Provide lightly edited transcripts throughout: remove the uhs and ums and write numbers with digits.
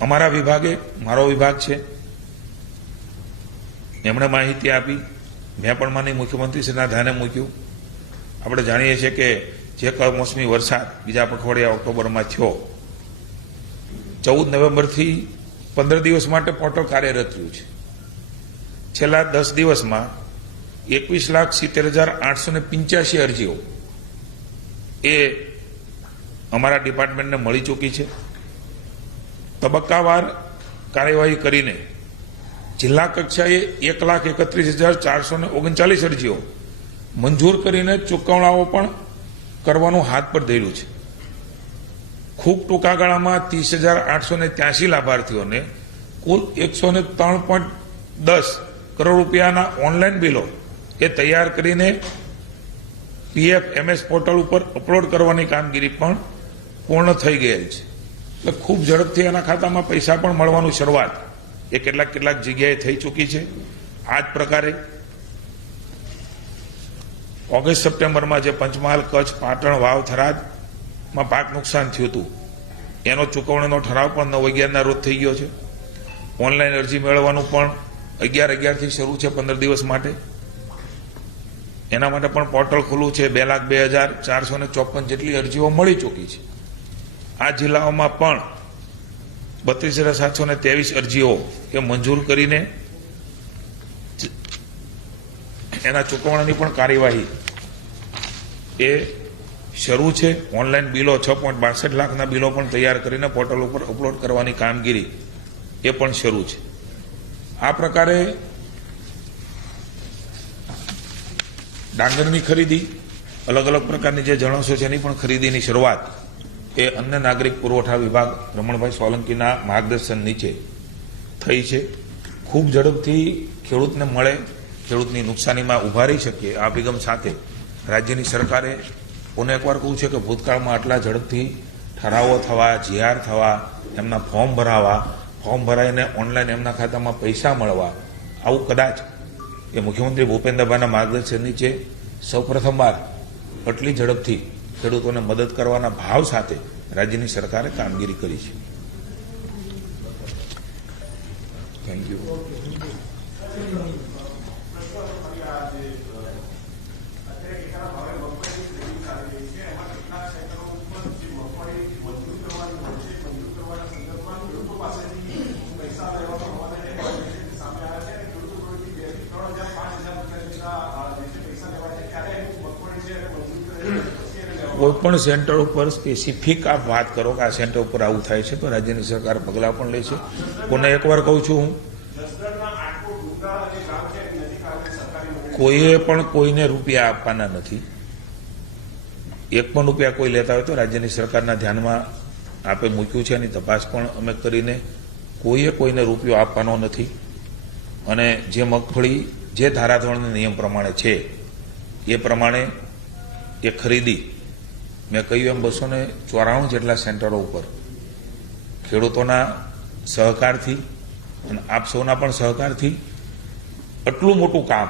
અમારા વિભાગે, મારો વિભાગ છે, એમણે માહિતી આપી, મેં પણ માની મુખ્યમંત્રીશ્રીના ધ્યાને મૂક્યું. આપણે જાણીએ છીએ કે જે કમોસમી વરસાદ બીજા પખવાડિયા ઓક્ટોબરમાં થયો, 14 નવેમ્બરથી 15 દિવસ માટે પોર્ટલ કાર્યરત રહ્યું છે. છેલ્લા 10 દિવસમાં 21,70,885 અરજીઓ એ અમારા ડિપાર્ટમેન્ટને મળી ચૂકી છે. તબક્કાવાર કાર્યવાહી કરીને જિલ્લા કક્ષાએ 1,31,439 અરજીઓ મંજૂર કરીને ચૂકવણાઓ પણ કરવાનું હાથ પર ધર્યું છે. ખૂબ ટૂંકા ગાળામાં 30,883 લાભાર્થીઓને કુલ 103.10 કરોડ રૂપિયાના ઓનલાઈન બિલો એ તૈયાર કરીને PFMS પોર્ટલ ઉપર અપલોડ કરવાની કામગીરી પણ પૂર્ણ થઈ ગયેલ છે. એટલે ખૂબ ઝડપથી એના ખાતામાં પૈસા પણ મળવાનું શરૂઆત એ કેટલાક જગ્યાએ થઈ ચૂકી છે. આ જ પ્રકારે ઓગસ્ટ સપ્ટેમ્બરમાં જે પંચમહાલ, કચ્છ, પાટણ, વાવ, થરાદમાં પાક નુકસાન થયું હતું એનો ચૂકવણીનો ઠરાવ પણ 9/11ના રોજ થઈ ગયો છે. ઓનલાઈન અરજી મેળવવાનું પણ 11/11થી શરૂ છે 15 દિવસ માટે. એના માટે પણ પોર્ટલ ખુલ્લું છે. 2,02,454 જેટલી અરજીઓ મળી ચૂકી છે. આ જિલ્લાઓમાં પણ 32,723 અરજીઓ એ મંજૂર કરીને એના ચૂકવણાની પણ કાર્યવાહી એ શરૂ છે. ઓનલાઈન બિલો 6.62 લાખના બિલો પણ તૈયાર કરીને પોર્ટલ ઉપર અપલોડ કરવાની કામગીરી એ પણ શરૂ છે. આ પ્રકારે ડાંગરની ખરીદી, અલગ અલગ પ્રકારની જે જણસો છે એની પણ ખરીદીની શરૂઆત એ અન્ય નાગરિક પુરવઠા વિભાગ રમણભાઈ સોલંકીના માર્ગદર્શન નીચે થઈ છે. ખૂબ ઝડપથી ખેડૂતને મળે, ખેડૂતની નુકસાનીમાં ઊભા રહી શકીએ આ અભિગમ સાથે રાજ્યની સરકારે પુનઃ એકવાર કહું છે કે ભૂતકાળમાં આટલા ઝડપથી ઠરાવો થવા, GR થવા, એમના ફોર્મ ભરાવા, ફોર્મ ભરાઈને ઓનલાઈન એમના ખાતામાં પૈસા મળવા, આવું કદાચ એ મુખ્યમંત્રી ભૂપેન્દ્રભાઈના માર્ગદર્શન નીચે સૌપ્રથમવાર આટલી ઝડપથી ખેડૂતોને મદદ કરવાના ભાવ સાથે રાજ્યની સરકારે કામગીરી કરી છે. Thank you. કોઈપણ સેન્ટર ઉપર સ્પેસિફિક આપ વાત કરો કે આ સેન્ટર ઉપર આવું થાય છે તો રાજ્યની સરકાર પગલાં પણ લે છે. કોને એકવાર કહું છું હું, કોઈએ પણ કોઈને રૂપિયા આપવાના નથી. એક પણ રૂપિયા કોઈ લેતા હોય તો રાજ્યની સરકારના ધ્યાનમાં આપે મૂક્યું છે. એની તપાસ પણ અમે કરીને કોઈએ કોઈને રૂપિયો આપવાનો નથી. અને જે મગફળી જે ધારાધોરણના નિયમ પ્રમાણે છે એ પ્રમાણે એ ખરીદી મેં કહ્યું એમ 294 જેટલા સેન્ટરો ઉપર ખેડૂતોના સહકારથી અને આપ સૌના પણ સહકારથી આટલું મોટું કામ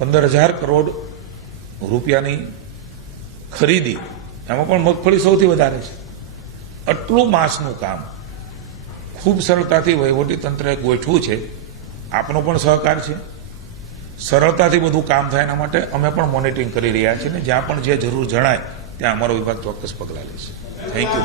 15,000 કરોડ રૂપિયાની ખરીદી, એમાં પણ મગફળી સૌથી વધારે છે. આટલું માસનું કામ ખૂબ સરળતાથી વહીવટીતંત્રે ગોઠવું છે. આપનો પણ સહકાર છે. સરળતાથી બધું કામ થાય એના માટે અમે પણ મોનિટરિંગ કરી રહ્યા છીએ ને જ્યાં પણ જે જરૂર જણાય ત્યાં અમારો વિભાગ ચોક્કસ પગલાં લેશે. Thank you.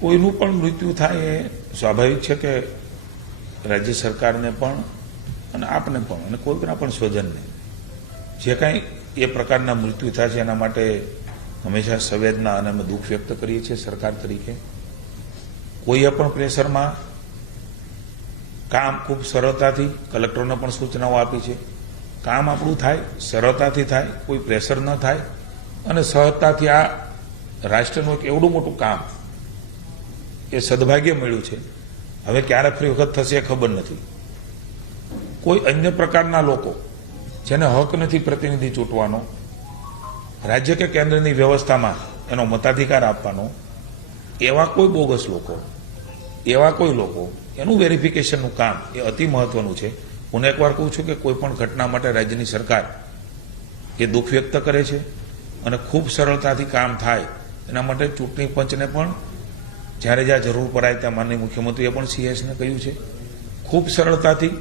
કોઈનું પણ મૃત્યુ થાય એ સ્વાભાવિક છે કે રાજ્ય સરકારને પણ અને આપને પણ અને કોઈના પણ સ્વજનને જે કાંઈ એ પ્રકારના મૃત્યુ થાય છે એના માટે હંમેશા સંવેદના અને અમે દુઃખ વ્યક્ત કરીએ છીએ સરકાર તરીકે. કોઈએ પણ પ્રેશરમાં કામ ખૂબ સરળતાથી કલેક્ટરોને પણ સૂચનાઓ આપી છે. કામ આપણું થાય, સરળતાથી થાય, કોઈ પ્રેશર ન થાય અને સહજતાથી આ રાષ્ટ્રનું એક એવડું મોટું કામ એ સદભાગ્ય મળ્યું છે. હવે ક્યારે ફરી વખત થશે એ ખબર નથી. કોઈ અન્ય પ્રકારના લોકો જેને હક નથી પ્રતિનિધિ ચૂંટવાનો, રાજ્ય કે કેન્દ્રની વ્યવસ્થામાં એનો મતાધિકાર આપવાનો, એવા કોઈ બોગસ લોકો, એવા કોઈ લોકો એનું વેરિફિકેશનનું કામ એ અતિ મહત્વનું છે. હું એકવાર કહું છું કે કોઈ પણ ઘટના માટે રાજ્યની સરકાર એ દુઃખ વ્યક્ત કરે છે અને ખૂબ સરળતાથી કામ થાય એના માટે ચૂંટણી પંચને પણ જ્યારે જ્યાં જરૂર પડાય ત્યાં માનનીય મુખ્યમંત્રીએ પણ સીએસને કહ્યું છે ખૂબ સરળતાથી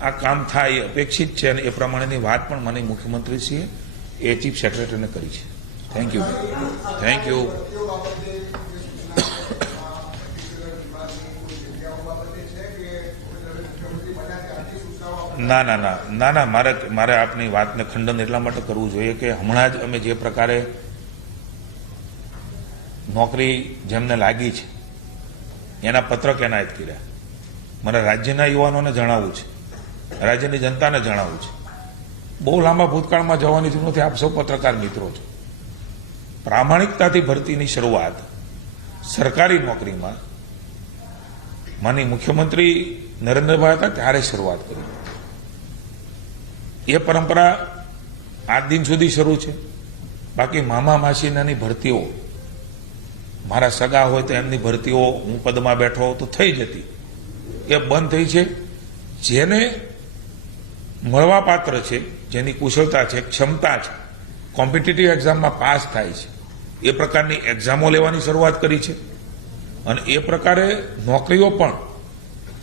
આ કામ થાય એ અપેક્ષિત છે અને એ પ્રમાણેની વાત પણ માનનીય મુખ્યમંત્રીશ્રીએ એ ચીફ સેક્રેટરીને કરી છે. Thank you. Thank you. ના ના ના ના ના મારે આપની વાતને ખંડન એટલા માટે કરવું જોઈએ કે હમણાં જ અમે જે પ્રકારે નોકરી જેમને લાગી છે એના પત્રક એનાયત કર્યા. મારે રાજ્યના યુવાનોને જણાવવું છે, રાજ્યની જનતાને જણાવવું છે, બહુ લાંબા ભૂતકાળમાં જવાની જરૂર નથી. આપ સૌ પત્રકાર મિત્રો છો. પ્રામાણિકતાથી ભરતીની શરૂઆત સરકારી નોકરીમાં માનનીય મુખ્યમંત્રી નરેન્દ્રભાઈ હતા ત્યારે શરૂઆત કરી. એ પરંપરા આજ દિન સુધી શરૂ છે. બાકી મામા માસીનાની ભરતીઓ, મારા સગા હોય તો એમની ભરતીઓ હું પદમાં બેઠો તો થઈ જતી, એ બંધ થઈ છે. જેને મળવા પાત્ર છે, જેની કુશળતા છે, ક્ષમતા છે, કોમ્પિટિટિવ એક્ઝામમાં પાસ થાય છે, એ પ્રકારની એક્ઝામો લેવાની શરૂઆત કરી છે. અને એ પ્રકારે નોકરીઓ પણ,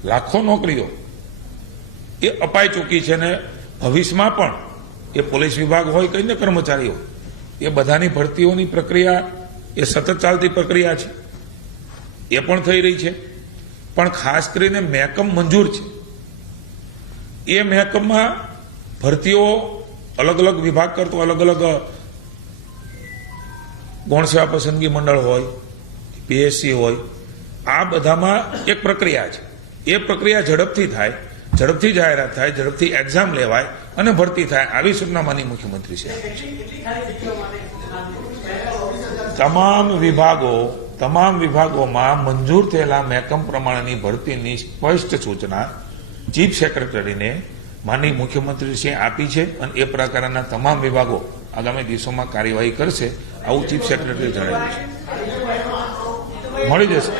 લાખો નોકરીઓ એ અપાઈ ચૂકી છે. ને ભવિષ્યમાં પણ એ પોલીસ વિભાગ હોય કે અન્ય કર્મચારીઓ, એ બધાની ભરતીઓની પ્રક્રિયા એ સતત ચાલતી પ્રક્રિયા છે, એ પણ થઈ રહી છે. પણ ખાસ કરીને મહેકમ મંજૂર છે. એ મહેકમમાં ભરતીઓ અલગ અલગ વિભાગ કરતો, અલગ અલગ ગૌણ સેવા પસંદગી મંડળ હોય, પીએસસી હોય, આ બધામાં એક પ્રક્રિયા છે. એ પ્રક્રિયા ઝડપથી થાય, ઝડપથી જાહેરાત થાય, ઝડપથી એક્ઝામ લેવાય અને ભરતી થાય, આવી સૂચના માનનીય મુખ્યમંત્રી છે. તમામ વિભાગોમાં મંજૂર થયેલા મહેકમ પ્રમાણેની ભરતીની સ્પષ્ટ સૂચના ચીફ સેક્રેટરીને માનનીય મુખ્યમંત્રીશ્રીએ આપી છે અને એ પ્રકારના તમામ વિભાગો આગામી દિવસોમાં કાર્યવાહી કરશે, આવું ચીફ સેક્રેટરીએ જણાવ્યું છે. મળી જશે,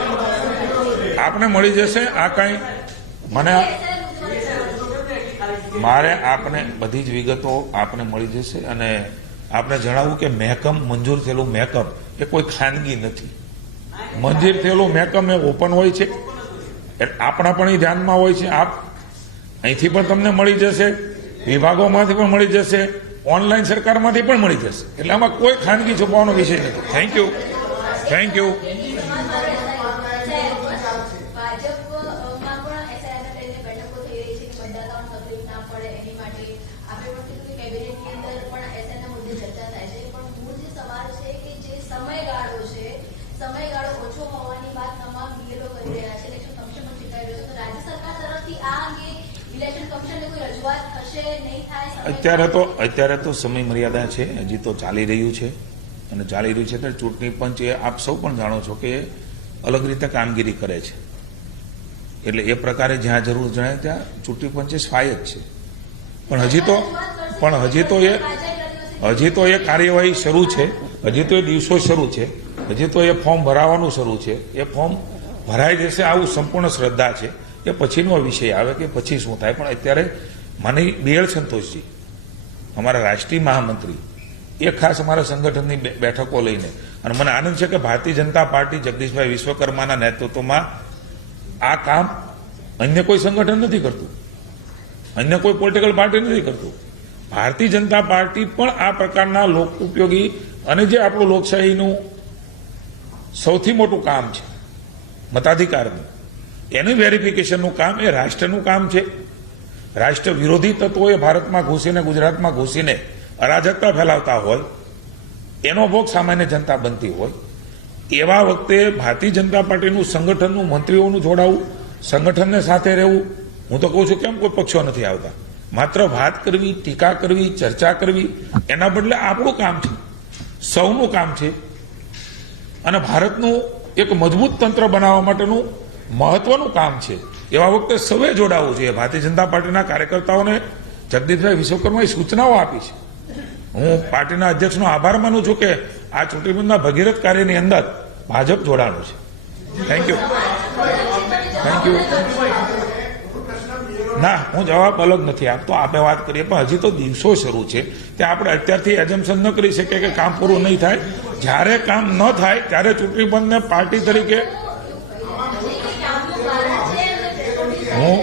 આપને મળી જશે. આ કાંઈ મારે આપને બધી જ વિગતો આપને મળી જશે. અને આપને જણાવું કે મહેકમ મંજૂર થયેલું મહેકમ એ કોઈ ખાનગી નથી. મંજૂર થયેલું મહેકમ એ ઓપન હોય છે, આપણા પણ એ ધ્યાનમાં હોય છે. આપ અહીંથી પણ તમને મળી જશે, વિભાગોમાંથી પણ મળી જશે, ઓનલાઈન સરકારમાંથી પણ મળી જશે. એટલે આમાં કોઈ ખાનગી છુપાવવાનો વિષય નથી. Thank you. Thank you. અત્યારે તો સમય મર્યાદા છે, હજી તો ચાલી રહ્યું છે અને ચાલી રહ્યું છે. ત્યારે ચૂંટણી પંચ એ આપ સૌ પણ જાણો છો કે અલગ રીતે કામગીરી કરે છે. એટલે એ પ્રકારે જ્યાં જરૂર જણાય ત્યાં ચૂંટણી પંચે સ્વાયત્ત છે. પણ હજી તો એ કાર્યવાહી શરૂ છે, હજી તો એ દિવસો શરૂ છે, હજી તો એ ફોર્મ ભરાવાનું શરૂ છે. એ ફોર્મ ભરાઈ જશે આવું સંપૂર્ણ શ્રદ્ધા છે. એ પછીનો વિષય આવે કે પછી શું થાય. પણ અત્યારે માની BL સંતોષજી, અમારા રાષ્ટ્રીય મહામંત્રી, એ ખાસ અમારા સંગઠનની બેઠકો લઈને, અને મને આનંદ છે કે ભારતીય જનતા પાર્ટી જગદીશભાઈ વિશ્વકર્માના નેતૃત્વમાં આ કામ અન્ય કોઈ સંગઠન નથી કરતું, અન્ય કોઈ પોલિટિકલ પાર્ટી નથી કરતું. ભારતીય જનતા પાર્ટી પણ આ પ્રકારના લોક ઉપયોગી અને જે આપણું લોકશાહીનું સૌથી મોટું કામ છે મતાધિકારનું, એનું વેરિફિકેશનનું કામ એ રાષ્ટ્રનું કામ છે. રાષ્ટ્ર વિરોધી તત્વોએ ભારતમાં ઘૂસીને, ગુજરાતમાં ઘૂસીને અરાજકતા ફેલાવતા હોય, એનો ભોગ સામાન્ય જનતા બનતી હોય, એવા વખતે ભારતીય જનતા પાર્ટીનું સંગઠનનું, મંત્રીઓનું જોડાવું, સંગઠનને સાથે રહેવું. હું તો કહું છું કેમ કોઈ પક્ષો નથી આવતા. માત્ર વાત કરવી, ટીકા કરવી, ચર્ચા કરવી, એના બદલે આપણું કામ છે, સૌનું કામ છે. અને ભારતનું એક મજબૂત તંત્ર બનાવવા માટેનું મહત્વનું કામ છે. એવા વખતે સૌએ જોડાવવું જોઈએ. ભારતીય જનતા પાર્ટીના કાર્યકર્તાઓને જગદીશભાઈ વિશ્વકર્માએ સૂચનાઓ આપી છે. હું પાર્ટીના અધ્યક્ષનો આભાર માનું છું કે આ ચૂંટણીપંચના ભગીરથ કાર્યની અંદર ભાજપ જોડાણું છે. Thank you. ના, હું જવાબ અલગ નથી આપતો. આપણે વાત કરીએ પણ હજી તો દિવસો શરૂ છે ત્યાં આપણે અત્યારથી એઝમ્પશન ન કરી શકીએ કે કામ પૂરું નહીં થાય. જ્યારે કામ ન થાય ત્યારે ચૂંટણી પંચને પાર્ટી તરીકે હું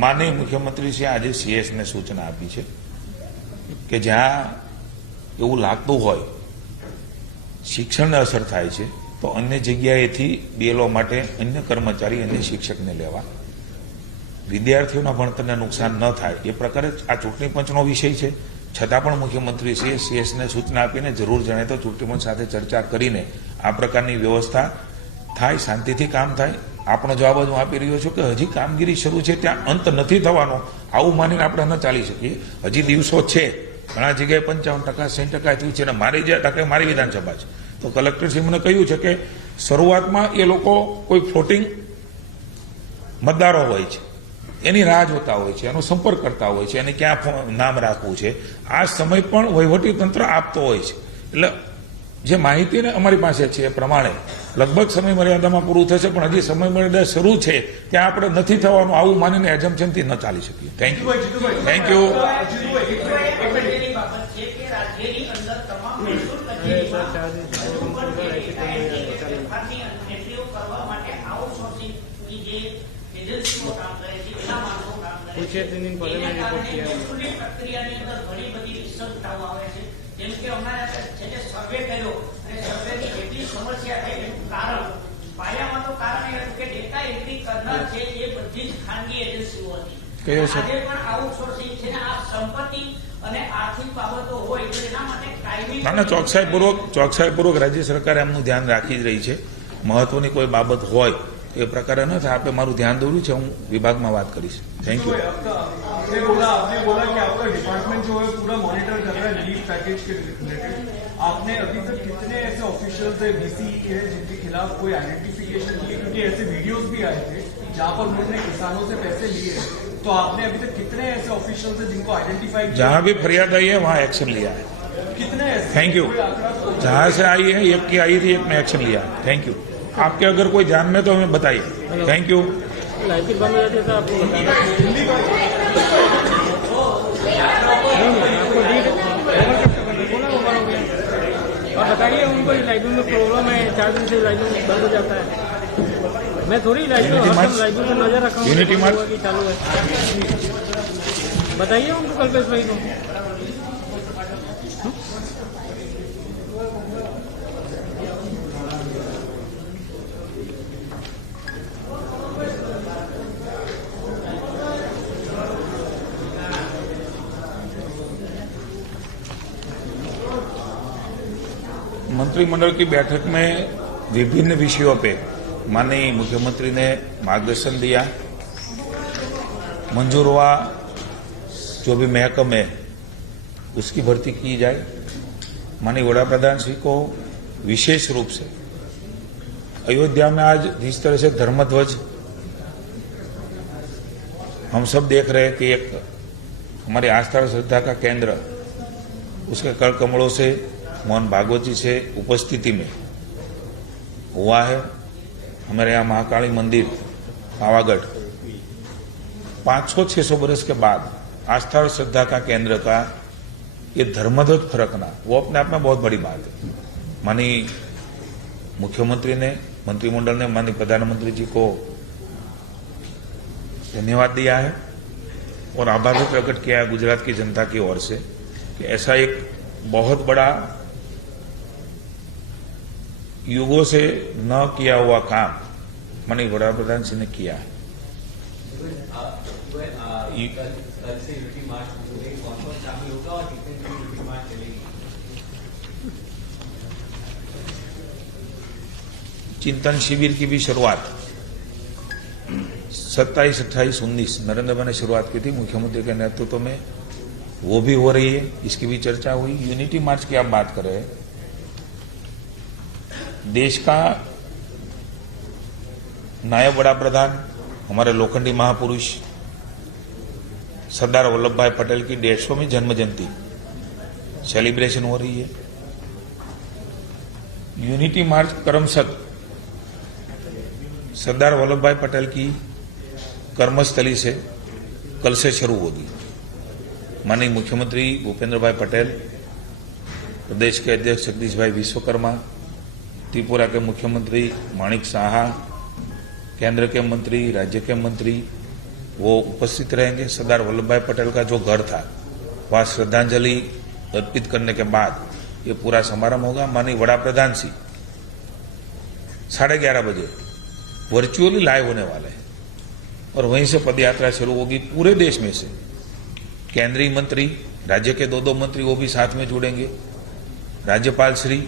માનનીય મુખ્યમંત્રીશ્રીએ આજે સીએસને સૂચના આપી છે કે જ્યાં એવું લાગતું હોય શિક્ષણને અસર થાય છે તો અન્ય જગ્યાએથી BLO માટે અન્ય કર્મચારી અન્ય શિક્ષકને લેવા, વિદ્યાર્થીઓના ભણતરને નુકસાન ન થાય એ પ્રકારે આ ચૂંટણી પંચનો વિષય છે. છતાં પણ મુખ્યમંત્રીશ્રીએ સીએસને સૂચના આપીને જરૂર જણાય તો ચૂંટણી પંચ સાથે ચર્ચા કરીને આ પ્રકારની વ્યવસ્થા થાય, શાંતિથી કામ થાય. આપણો જવાબ જ હું આપી રહ્યો છું કે હજી કામગીરી શરૂ છે, ત્યાં અંત નથી થવાનો આવું માનીને આપણે ન ચાલી શકીએ. હજી દિવસો છે. ઘણા જગ્યાએ 55% 60% થયું છે અને મારી જે ટકે મારી વિધાનસભા છે તો કલેક્ટરશ્રી મને કહ્યું છે કે શરૂઆતમાં એ લોકો કોઈ ફ્લોટિંગ મતદારો હોય છે એની રાહ જોતા હોય છે, એનો સંપર્ક કરતા હોય છે, એને ક્યાં નામ રાખવું છે. આ સમય પણ વહીવટી તંત્ર આપતો હોય છે. એટલે જે માહિતીને અમારી પાસે છે એ પ્રમાણે લગભગ સમય મર્યાદામાં પૂરું થશે, પણ હજી સમય મર્યાદા શરૂ છે ત્યાં આપણે નથી થવાનું આવું માનીને એઝમ્પશનથી ન ચાલી શકીએ. Thank you. Thank you. જેમ કે અમારે જે સર્વે કર્યો અને સર્વેની કેટલી સમસ્યા છે એનું કારણ પાયામાં તો કારણ એ હતું કે ડેટા એન્ટ્રી કરનાર છે એ બધી જ ખાનગી એજન્સીઓ હતી. આજે પણ આઉટસોર્સિંગ છે ને આ સંપત્તિ અને આર્થિક બાબતો હોય તો એના માટે કાયમી ચોકસાઈપૂર્વક રાજ્ય સરકાર એમનું ધ્યાન રાખી જ રહી છે. મહત્વની કોઈ બાબત હોય એ પ્રકારે ન થાય. આપણે મારું ધ્યાન દોર્યું છે, હું વિભાગમાં વાત કરીશ. Thank you. आपने बोला कि आपका डिपार्टमेंट जो है पूरा मॉनिटर कर रहा है लीव पैकेज के रिलेटेड. आपने अभी तक कितने ऐसे ऑफिशियल्स है BC के जिनके खिलाफ कोई आइडेंटिफिकेशन किए, क्योंकि ऐसे वीडियोस भी आए थे जहां पर उन्होंने किसानों से पैसे लिए हैं. तो आपने अभी तक कितने ऐसे ऑफिशियल्स है जिनको आइडेंटिफाई किया? जहां भी फरियाद आई है वहां एक्शन लिया है. कितने ऐसे? Thank you. जहां से आई है, एक की आई थी, एक में एक्शन लिया. Thank you. आपके अगर कोई ध्यान में तो हमें बताइए. Thank you. लाइट बंद हो जाती है तो आपको बताना और बताइए उनको लाइटों में प्रॉब्लम है, 4 दिन से लाइटों में बंद हो जाता है. मैं थोड़ी लाइटों में नजर रखा हूँ चालू है. बताइए उनको कल्पेश भाई को. मंत्रिमंडल की बैठक में विभिन्न विषयों पे माननीय मुख्यमंत्री ने मार्गदर्शन दिया. मंजूर हुआ जो भी महकम है उसकी भर्ती की जाए. माननीय वड़ा प्रधान श्री को विशेष रूप से अयोध्या में आज जिस तरह से धर्मध्वज हम सब देख रहे हैं कि एक हमारी आस्था और श्रद्धा का केंद्र उसके कर कमलों से मोहन भागवत जी से उपस्थिति में हुआ है. हमारे यहाँ महाकाली मंदिर पावागढ़ 500-600 बरस के बाद आस्था और श्रद्धा का केंद्र का ये धर्मध्वज फरकना वो अपने आप में बहुत बड़ी बात है. माननीय मुख्यमंत्री ने, मंत्रिमंडल ने माननीय प्रधानमंत्री जी को धन्यवाद दिया है और आभार भी प्रकट किया है गुजरात की जनता की ओर से कि ऐसा एक बहुत बड़ा युगों से न किया हुआ काम माननीय वड़ा प्रधान जी ने किया है. चिंतन शिविर की भी शुरुआत 27, 28, 19 नरेंद्र भाई ने शुरुआत की थी. मुख्यमंत्री के नेतृत्व में वो भी हो रही है, इसकी भी चर्चा हुई। यूनिटी मार्च की आप बात कर रहे हैं, देश का नायब बड़ा प्रधान हमारे लोखंडी महापुरुष सरदार वल्लभ भाई पटेल की 150वीं जन्म जयंती सेलिब्रेशन हो रही है। यूनिटी मार्च क्रमशः सरदार वल्लभ भाई पटेल की कर्मस्थली से कल से शुरू होगी। माननीय मुख्यमंत्री भूपेंद्र भाई पटेल, प्रदेश के अध्यक्ष जगदीश भाई विश्वकर्मा, त्रिपुरा के मुख्यमंत्री माणिक साहा, केंद्र के मंत्री, राज्य के मंत्री, वो उपस्थित रहेंगे। सरदार वल्लभ भाई पटेल का जो घर था वहां श्रद्धांजलि अर्पित करने के बाद ये पूरा समारोह होगा। माननीय वड़ा प्रधान जी 11:30 बजे वर्चुअली लाइव होने वाले हैं और वहीं से पदयात्रा शुरू होगी। पूरे देश में से केंद्रीय मंत्री, राज्य के 2-2 मंत्री वो भी साथ में जुड़ेंगे, राज्यपाल श्री,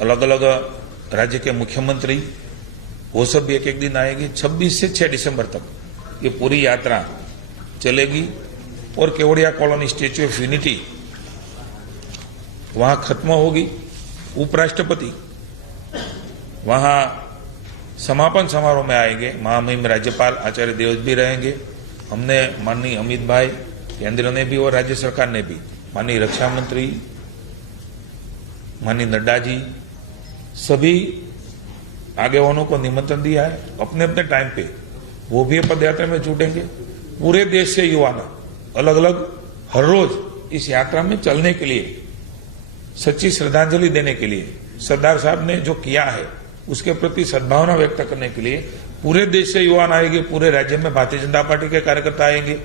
अलग अलग राज्य के मुख्यमंत्री, वो सब भी एक दिन आएंगे। 26 से 6 दिसंबर तक ये पूरी यात्रा चलेगी और Kevadia colony statue of unity वहां खत्म होगी। उपराष्ट्रपति वहां समापन समारोह में आएंगे। महामहिम राज्यपाल आचार्य देवव्रत भी रहेंगे। हमने माननीय अमित भाई, केंद्र ने भी और राज्य सरकार ने भी, माननीय रक्षा मंत्री, माननीय नड्डा जी, सभी आगेवानों को निमंत्रण दिया है। अपने अपने टाइम पे वो भी पदयात्रा में जुटेंगे। पूरे देश से युवा अलग अलग हर रोज इस यात्रा में चलने के लिए, सच्ची श्रद्धांजलि देने के लिए, सरदार साहब ने जो किया है उसके प्रति सद्भावना व्यक्त करने के लिए पूरे देश से युवा आएंगे। पूरे राज्य में भारतीय जनता पार्टी के कार्यकर्ता आएंगे,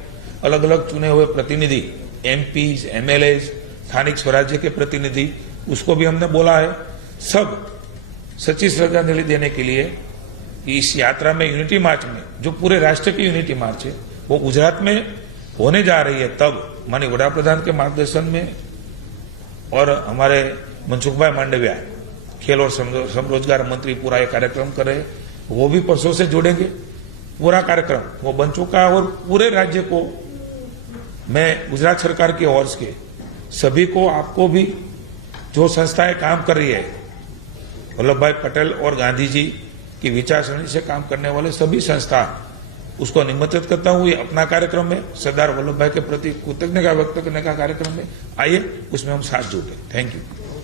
अलग अलग चुने हुए प्रतिनिधि, एमपीज, एमएलए, स्थानिक स्वराज्य के प्रतिनिधि, उसको भी हमने बोला है। सब सच्ची श्रद्धांजलि देने के लिए इस यात्रा में, यूनिटी मार्च में, जो पूरे राष्ट्र की यूनिटी मार्च है वो गुजरात में होने जा रही है। तब माननीय वड़ा प्रधान के मार्गदर्शन में और हमारे मनसुख भाई मांडविया, खेल और स्वरोजगार मंत्री, पूरा ये कार्यक्रम कर रहे, वो भी परसों से जुड़ेंगे। पूरा कार्यक्रम वो बन चुका है और पूरे राज्य को मैं गुजरात सरकार की ओर से सभी को, आपको भी, जो संस्थाएं काम कर रही है वल्लभ भाई पटेल और गांधी जी की विचारसरणी से काम करने वाले सभी संस्था, उसको निमंत्रित करता हूं। ये अपना कार्यक्रम में सरदार वल्लभ भाई के प्रति कृतज्ञता व्यक्त करने का कार्यक्रम है। आइए उसमें हम साथ जुटे। Thank you.